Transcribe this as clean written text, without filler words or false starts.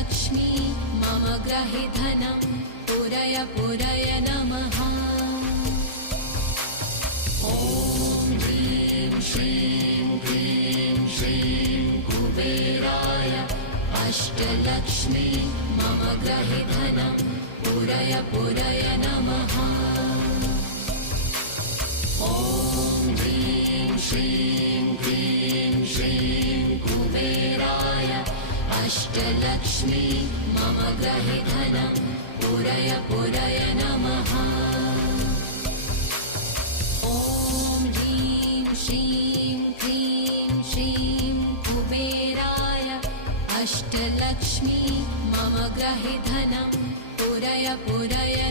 अष्टलक्ष्मी मम ग्रहे धनं पुरय पुरय नमः। ॐ ह्रीं श्रीं क्लीं श्रीं कुबेराय अष्टलक्ष्मी मम ग्रहे धनं पुरय पुरय नमः। ॐ ह्रीं श्रीं क्लीं श्रीं कुबेराय अष्टलक्ष्मी मम ग्रहे धनं पुरय पुरय नमः। ॐ ह्रीं श्रीं क्लीं श्रीं कुबेराय अष्टलक्ष्मी मम ग्रहे धनं पुरय पुरय